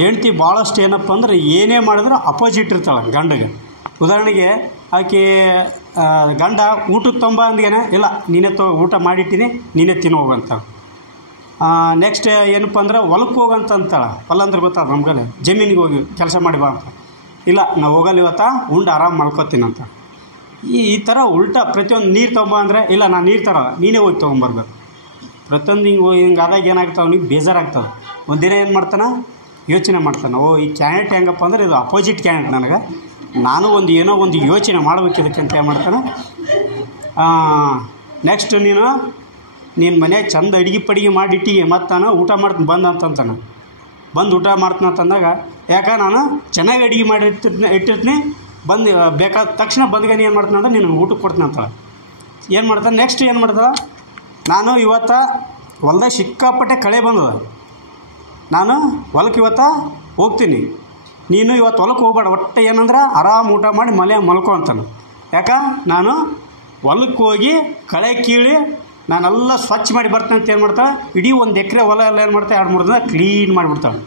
ಹೆಂಡ್ತಿ ಭಾಳಷ್ಟು ಏನಪ್ಪ ಅಂದ್ರೆ ಏನೇ ಮಾಡಿದ್ರು ಅಪೋಸಿಟ್ ಇರ್ತಾಳೆ ಗಂಡಿಗೆ. ಉದಾಹರಣೆಗೆ ಆಕೆ ಗಂಡ ಊಟಕ್ಕೆ ತೊಂಬ ಅಂದ್ಗೇನೆ ಇಲ್ಲ ನೀನೇ ಊಟ ಮಾಡಿಟ್ಟಿನಿ ನೀನೇ ತಿನ್ನೋಗಂತ. ನೆಕ್ಸ್ಟ್ ಏನಪ್ಪ ಅಂದ್ರೆ ಹೊಲಕ್ಕೆ ಹೋಗಂತ ಅಂತಾಳೆ. ಹೊಲ ಅಂದ್ರೆ ಗೊತ್ತಾದ ನಮ್ಗಲ್ಲಿ ಜಮೀನಿಗೆ ಹೋಗಿ ಕೆಲಸ ಮಾಡಿ ಬಾ ಅಂತ. ಇಲ್ಲ ನಾವು ಹೋಗಲ್ಲ ಇವತ್ತು ಉಂಡು ಆರಾಮ್ ಮಾಡ್ಕೊತೀನಿ ಅಂತ. ಈ ಥರ ಉಲ್ಟಾ ಪ್ರತಿಯೊಂದು ನೀರು ತೊಗೊಂಬ ಅಂದರೆ ಇಲ್ಲ ನಾನು ನೀರು ತರೋಲ್ಲ ನೀನೇ ಹೋಗಿ ತೊಗೊಂಬರ್ಬೇಕು. ಪ್ರತಿಯೊಂದು ಹಿಂಗೆ ಆದಾಗ ಏನಾಗ್ತಾವೆ ಅವ್ನಿಗೆ ಬೇಜಾರಾಗ್ತವೆ. ಒಂದಿನ ಏನು ಮಾಡ್ತಾನೆ ಯೋಚನೆ ಮಾಡ್ತಾನೆ, ಓ ಈ ಕ್ಯಾಂಡಿಡೇಟ್ ಹೆಂಗಪ್ಪ ಅಂದ್ರೆ ಇದು ಅಪೋಸಿಟ್ ಕ್ಯಾಂಡಿಡೇಟ್, ನನಗೆ ನಾನು ಏನೋ ಒಂದು ಯೋಚನೆ ಮಾಡ್ಬೇಕು ಇದಕ್ಕೆ ಅಂತ ಏನು ಮಾಡ್ತಾನೆ. ನೆಕ್ಸ್ಟ್ ನೀನು ಮನೆಯಾಗ ಚಂದ ಅಡುಗೆ ಪಡಿಗೆ ಮಾಡಿಟ್ಟಿಗೆ ಮತ್ತು ನಾನು ಊಟ ಮಾಡ್ತೀನಿ ಬಂದು ಅಂತಂತಾನೆ. ಬಂದು ಊಟ ಮಾಡ್ತೀನಿ ಅಂತಂದಾಗ ಯಾಕೆ ನಾನು ಚೆನ್ನಾಗಿ ಅಡುಗೆ ಮಾಡಿ ಇಟ್ಟಿರ್ತೀನಿ ಬಂದು ಬೇಕಾದ ತಕ್ಷಣ ಬಂದ್ಗನಿ ಏನು ಮಾಡ್ತೀನಿ ಅಂದ್ರೆ ನೀನು ಊಟಕ್ಕೆ ಕೊಡ್ತೀನಿ ಅಂತಾಳೆ. ಏನು ಮಾಡ್ತಾನೆ ನೆಕ್ಸ್ಟ್ ಏನು ಮಾಡ್ತಾಳೆ, ನಾನು ಇವತ್ತು ಹೊಲ್ದಾಗ ಸಿಕ್ಕಾಪಟ್ಟೆ ಕಳೆ ಬಂದದ, ನಾನು ಹೊಲಕ್ಕೆ ಇವತ್ತು ಹೋಗ್ತೀನಿ, ನೀನು ಇವತ್ತು ಹೊಲಕ್ಕೆ ಹೋಗ್ಬೇಡ, ಒಟ್ಟು ಏನಂದ್ರೆ ಆರಾಮ್ ಊಟ ಮಾಡಿ ಮಲ್ಕೊ ಅಂತಾನೆ. ಯಾಕೆ ನಾನು ಹೊಲಕ್ಕೆ ಹೋಗಿ ಕಳೆ ಕೀಳಿ ನಾನೆಲ್ಲ ಸ್ವಚ್ಛ ಮಾಡಿ ಬರ್ತೀನಿ ಅಂತ ಏನು ಮಾಡ್ತಾಳೆ, ಇಡೀ ಒಂದು ಎಕರೆ ಹೊಲ ಎಲ್ಲ ಏನು ಮಾಡ್ತಾಳೆ 2-3 ದಿನ ಕ್ಲೀನ್ ಮಾಡಿಬಿಡ್ತಾಳೆ.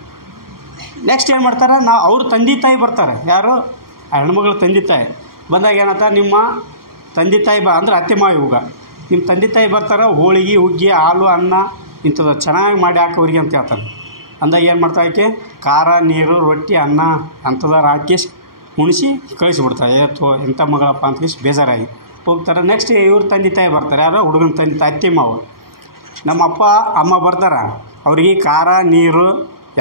ನೆಕ್ಸ್ಟ್ ಏನು ಮಾಡ್ತಾರೆ, ಅವ್ರ ತಂದೆ ತಾಯಿ ಬರ್ತಾರೆ, ಯಾರು ಹೆಣ್ಮಗಳ ತಂದೆ ತಾಯಿ ಬಂದಾಗ ಏನಂತ ನಿಮ್ಮ ತಂದೆ ತಾಯಿ ಅಂದ್ರೆ ಅತ್ತೆ ಮಾವ ಇವಾಗ ನಿಮ್ಮ ತಂದೆ ತಾಯಿ ಬರ್ತಾರೆ, ಹೋಳಿಗೆ ಹುಗ್ಗಿ ಹಾಲು ಅನ್ನ ಇಂಥದ್ದು ಚೆನ್ನಾಗಿ ಮಾಡಿ ಹಾಕೋರಿಗೆ ಅಂತ ಹೇಳ್ತಾರೆ. ಅಂದಾಗ ಏನು ಮಾಡ್ತಾ ಆಕೆ ಖಾರ ನೀರು ರೊಟ್ಟಿ ಅನ್ನ ಅಂಥದಾರು ಹಾಕಿ ಉಣಿಸಿ ಕಳಿಸಿಬಿಡ್ತಾರೆ. ಇಂಥ ಮಗಳಪ್ಪ ಅಂತ ಬೇಜಾರಾಗಿ ಹೋಗ್ತಾರೆ. ನೆಕ್ಸ್ಟ್ ಇವ್ರ ತಂದೆ ತಾಯಿ ಬರ್ತಾರೆ, ಯಾರೋ ಹುಡುಗನ ತಂದೆ ತಾಯಿ ಅತ್ತೆ ಮಾವು ನಮ್ಮ ಅಪ್ಪ ಅಮ್ಮ ಬರ್ತಾರೆ, ಅವ್ರಿಗೆ ಖಾರ ನೀರು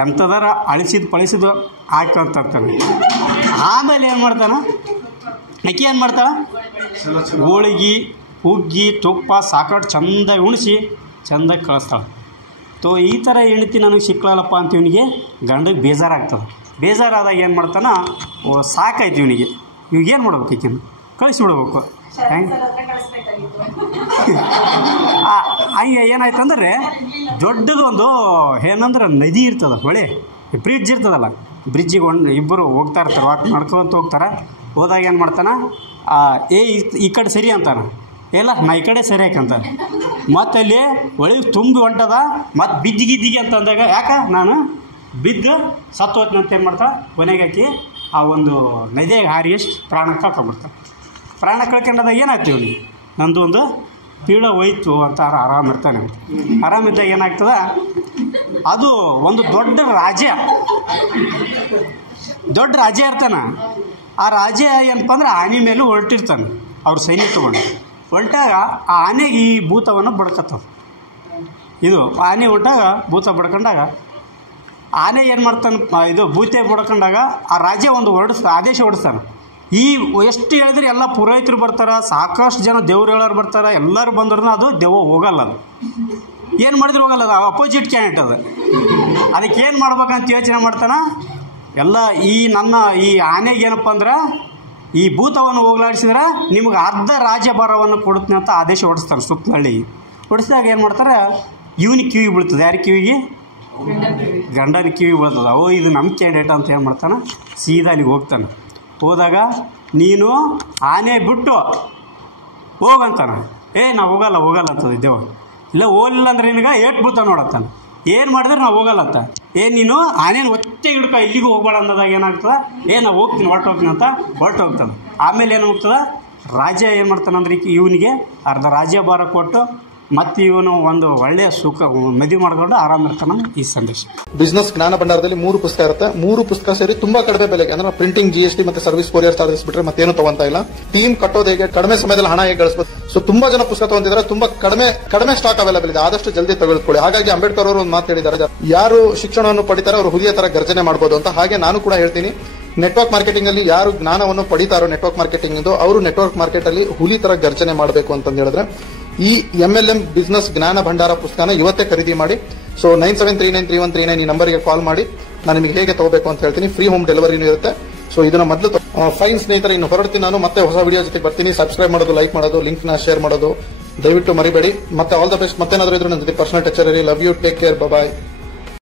ಎಂಥದಾರ ಅಳಿಸಿದ್ದು ಹಾಕಂತಾರೆ. ಆಮೇಲೆ ಏನು ಮಾಡ್ತಾನೆ ಆಕೆ ಏನು ಮಾಡ್ತಾಳೆ, ಹೋಳಿಗೆ ಹುಗ್ಗಿ ತುಪ್ಪ ಸಾಕಟ್ಟು ಚೆಂದಾಗಿ ಉಣಿಸಿ ಚೆಂದಾಗಿ ಕಳಿಸ್ತಾಳೆ. ಈ ಥರ ಹೆಂಡ್ತಿ ನನಗೆ ಸಿಕ್ಕಲಪ್ಪ ಅಂತ ಇವನಿಗೆ ಗಂಡಿಗೆ ಬೇಜಾರಾಗ್ತದೆ. ಬೇಜಾರಾದಾಗ ಏನು ಮಾಡ್ತಾನೆ, ಸಾಕಾಯ್ತು ಇವನಿಗೆ, ಇವಾಗೇನು ಮಾಡ್ಬೇಕು ಈಕಿನ ಕಳಿಸ್ಬಿಡ್ಬೇಕು. ಹೆಂಗೆ ಏನಾಯ್ತಂದ್ರೆ ದೊಡ್ಡದು ಒಂದು ಏನಂದ್ರೆ ನದಿ ಇರ್ತದೆ, ಹೊಳೆ ಬ್ರಿಡ್ಜ್ ಇರ್ತದಲ್ಲ, ಬ್ರಿಡ್ಜಿಗೆ ಇಬ್ಬರು ಹೋಗ್ತಾ ಇರ್ತಾರೆ, ವಾಕ್ ಮಾಡ್ಕೊಂತ ಹೋಗ್ತಾರೆ. ಹೋದಾಗ ಏನು ಮಾಡ್ತಾನೆ, ಈ ಕಡೆ ಸರಿ ಅಂತಾನೆ, ಇಲ್ಲ ನಾ ಈ ಕಡೆ ಸರಿ ಯಾಕಂತಾನೆ. ಮತ್ತು ಅಲ್ಲಿ ಒಳಗೆ ತುಂಬಿ ಹೊಂಟದ ಮತ್ತು ಬಿದ್ದಿಗಿದ್ದಿಗೆ ಅಂತ ಅಂದಾಗ ಯಾಕೆ ನಾನು ಬಿದ್ದು ಸತ್ತು ಹೋಗ್ತೀನಿ ಅಂತ ಏನು ಮಾಡ್ತಾಳೆ, ಕೊನೆಗೆ ಹಾಕಿ ಆ ಒಂದು ನದಿಯಾಗ ಹಾರಿ ಎಷ್ಟು ಪ್ರಾಣ ಕಳ್ಕೊಂಡ್ಬಿಡ್ತಾನೆ. ಪ್ರಾಣ ಕಳ್ಕೊಂಡಾಗ ಏನಾಗ್ತೀವಿ ನೀವು ನಂದು ಒಂದು ಪೀಳ ಹೋಯ್ತು ಅಂತ ಆರಾಮಿರ್ತಾನೆ. ಆರಾಮಿದ್ದಾಗ ಏನಾಗ್ತದ, ಅದು ಒಂದು ದೊಡ್ಡ ರಾಜ ಇರ್ತಾನೆ. ಆ ರಾಜ ಏನಪ್ಪ ಅಂದ್ರೆ ಆನೆ ಮೇಲೆ ಹೊರಟಿರ್ತಾನೆ, ಅವ್ರ ಸೈನ್ಯ ತೊಗೊಂಡು ಹೊಂಟಾಗ ಆ ಆನೆಗೆ ಈ ಭೂತವನ್ನು ಬಡ್ಕತ್ತದ. ಇದು ಆನೆ ಹೊಂಟಾಗ ಭೂತ ಬಡ್ಕೊಂಡಾಗ ಆನೆ ಏನು ಮಾಡ್ತಾನೆ, ಇದು ಭೂತೆ ಬಡ್ಕೊಂಡಾಗ ಆ ರಾಜ ಒಂದು ಆದೇಶ ಹೊಡಿಸ್ತಾನೆ. ಎಷ್ಟು ಹೇಳಿದ್ರೆ ಎಲ್ಲ ಪುರೋಹಿತರು ಬರ್ತಾರೆ, ಸಾಕಷ್ಟು ಜನ ದೇವ್ರು ಹೇಳೋರು ಬರ್ತಾರೆ, ಎಲ್ಲರೂ ಬಂದ್ರೂ ಅದು ದೆವ್ವ ಹೋಗಲ್ಲ. ಅದು ಏನು ಮಾಡಿದ್ರು ಹೋಗಲ್ಲ, ಅದು ಅಪೋಸಿಟ್ ಕ್ಯಾಂಡಿಡೇಟ್ ಅದು. ಅದಕ್ಕೆ ಏನು ಮಾಡ್ಬೇಕಂತ ಯೋಚನೆ ಮಾಡ್ತಾನೆ. ಎಲ್ಲ ಈ ಆನೆಗೆ ಏನಪ್ಪ ಅಂದ್ರೆ ಈ ಭೂತವನ್ನು ಹೋಗ್ಲಾಡಿಸಿದ್ರೆ ನಿಮ್ಗೆ ಅರ್ಧ ರಾಜ್ಯಭಾರವನ್ನು ಕೊಡುತ್ತೆ ಅಂತ ಆದೇಶ ಹೊಡಿಸ್ತಾರೆ. ಸುತ್ತಲಳ್ಳಿ ಹೊಡಿಸಿದಾಗ ಏನು ಮಾಡ್ತಾರೆ, ಇವನಿಗೆ ಕಿವಿ ಬೀಳ್ತದೆ. ಯಾರ ಕಿವಿಗೆ, ಗಂಡನ ಕಿವಿ ಬೀಳ್ತದೆ. ಇದು ನಮ್ಮ ಕ್ಯಾಂಡಿಡೇಟ್ ಅಂತ ಏನು ಮಾಡ್ತಾನೆ, ಸೀದಾ ಅಲ್ಲಿಗೆ ಹೋಗ್ತಾನೆ. ಹೋದಾಗ ನೀನು ಆನೆ ಬಿಟ್ಟು ಹೋಗಂತಾನೆ. ನಾ ಹೋಗಲ್ಲ ಅಂತದೆ ದೇವ. ಇಲ್ಲ ಹೋಗಲಿಲ್ಲ ಅಂದ್ರೆ ನಿನಗೆ ಏಟ್ ಬೀಳ್ತಾನೆ ನೋಡತ್ತಾನೆ. ಏನು ಮಾಡಿದ್ರೆ ನಾವು ಹೋಗಲ್ಲ ಅಂತ. ನೀನು ಆನೇನು ಒತ್ತೆ ಹಿಡ್ಕ ಇಲ್ಲಿಗೂ ಹೋಗ್ಬೇಡ ಅಂದಾಗ ಏನಾಗ್ತದೆ, ನಾ ಹೋಗ್ತೀನಿ ಹೊರಟೋಗ್ತೀನಿ ಅಂತ ಹೊರಟೋಗ್ತಾನೆ. ಆಮೇಲೆ ಏನು ಹೋಗ್ತದೆ, ರಾಜ ಏನು ಮಾಡ್ತಾನೆ ಅಂದ್ರೆ ಇವನಿಗೆ ಅರ್ಧ ರಾಜ್ಯಭಾರ ಕೊಟ್ಟು ಮತ್ತೆ ಇವನು ಒಂದು ಒಳ್ಳೆಯ ಸುಖ ಮದುವೆ ಮಾಡ್ಕೊಂಡು ಆರಾಮಿರ್ತಾನೆ. ಈ ಸಂದೇಶ ಬಿಸ್ನೆಸ್ ಜ್ಞಾನ ಭಂಡಾರದಲ್ಲಿ 3 ಪುಸ್ತಕ ಇರುತ್ತೆ. 3 ಪುಸ್ತಕ ಸೇರಿ ತುಂಬಾ ಕಡಿಮೆ ಬೆಲೆಗೆ, ಅಂದ್ರೆ ಪ್ರಿಂಟಿಂಗ್ GST ಮತ್ತೆ ಸರ್ವಿಸ್ ಕೊರಿಯರ್ ಚಾರ್ಜಸ್ ಬಿಟ್ರೆ ಮತ್ತೇನು ತಗೊಂತ ಇಲ್ಲ. ಟೀಮ್ ಕಟ್ಟೋದು ಹೇಗೆ, ಕಡಿಮೆ ಸಮಯದಲ್ಲಿ ಹಣ ಹೇಗೆ ಗಳಿಸಬಹುದು. ಸೊ ತುಂಬಾ ಜನ ಪುಸ್ತಕ ತಗೊಂಡಿದ್ದಾರೆ, ತುಂಬಾ ಕಡಿಮೆ ಸ್ಟಾಕ್ ಅವೈಲೇಬಲ್ ಇದೆ, ಆದಷ್ಟು ಜಲ್ದಿ ತೆಗೆದುಕೊಳ್ಳಿ. ಹಾಗಾಗಿ ಅಂಬೇಡ್ಕರ್ ಅವರು ಒಂದು ಮಾತು ಹೇಳಿದ್ದಾರೆ, ಯಾರು ಶಿಕ್ಷಣವನ್ನು ಪಡಿತಾರೆ ಅವರು ಹುಲಿಯ ತರ ಗರ್ಜನೆ ಮಾಡಬಹುದು ಅಂತ. ಹಾಗೆ ನಾನು ಕೂಡ ಹೇಳ್ತೀನಿ, ನೆಟ್ವರ್ಕ್ ಮಾರ್ಕೆಟಿಂಗ್ ಅಲ್ಲಿ ಯಾರು ಜ್ಞಾನವನ್ನು ಪಡಿತಾರೋ ನೆಟ್ವರ್ಕ್ ಮಾರ್ಕೆಟಿಂಗ್ ಅವರು ನೆಟ್ವರ್ಕ್ ಮಾರ್ಕೆಟ್ ಅಲ್ಲಿ ಹುಲಿ ತರ ಗರ್ಜನೆ ಮಾಡಬೇಕು ಅಂತ ಹೇಳಿದ್ರೆ ಈ MLM ಬಿಸ್ನೆಸ್ ಜ್ಞಾನ ಭಂಡಾರ ಪುಸ್ತಕನ ಇವತ್ತೇ ಖರೀದಿ ಮಾಡಿ. ಸೊ 97393139 ಈ ನಂಬರ್ಗೆ ಕಾಲ್ ಮಾಡಿ, ನಾನು ನಿಮಗೆ ಹೇಗೆ ತಗೋಬೇಕು ಅಂತ ಹೇಳ್ತೀನಿ. ಫ್ರೀ ಹೋಮ್ ಡೆಲಿವರಿನೂ ಇರುತ್ತೆ. ಸೊ ಇದನ್ನ ಮೊದಲು ಫೈನ್ ಸ್ನೇಹಿತರೆ, ಇನ್ನು ಹೊರಡ್ತೀನಿ ನಾನು. ಮತ್ತೆ ಹೊಸ ವಿಡಿಯೋ ಜೊತೆ ಬರ್ತೀನಿ. ಸಬ್ಸ್ಕ್ರೈಬ್ ಮಾಡೋದು, ಲೈಕ್ ಮಾಡೋದು, ಲಿಂಕ್ ನ ಶೇರ್ ಮಾಡೋದು ದಯವಿಟ್ಟು ಮರಿಬೇಡಿ. ಮತ್ತೆ ಆಲ್ ದ ಬೆಸ್ಟ್. ಮತ್ತೇನಾದ್ರೂ ಇದ್ರೆ ನನ್ನ ಜೊತೆ ಪರ್ಸನಲ್ ಟಚ್ ಇರಿ. Love you, take care, bye.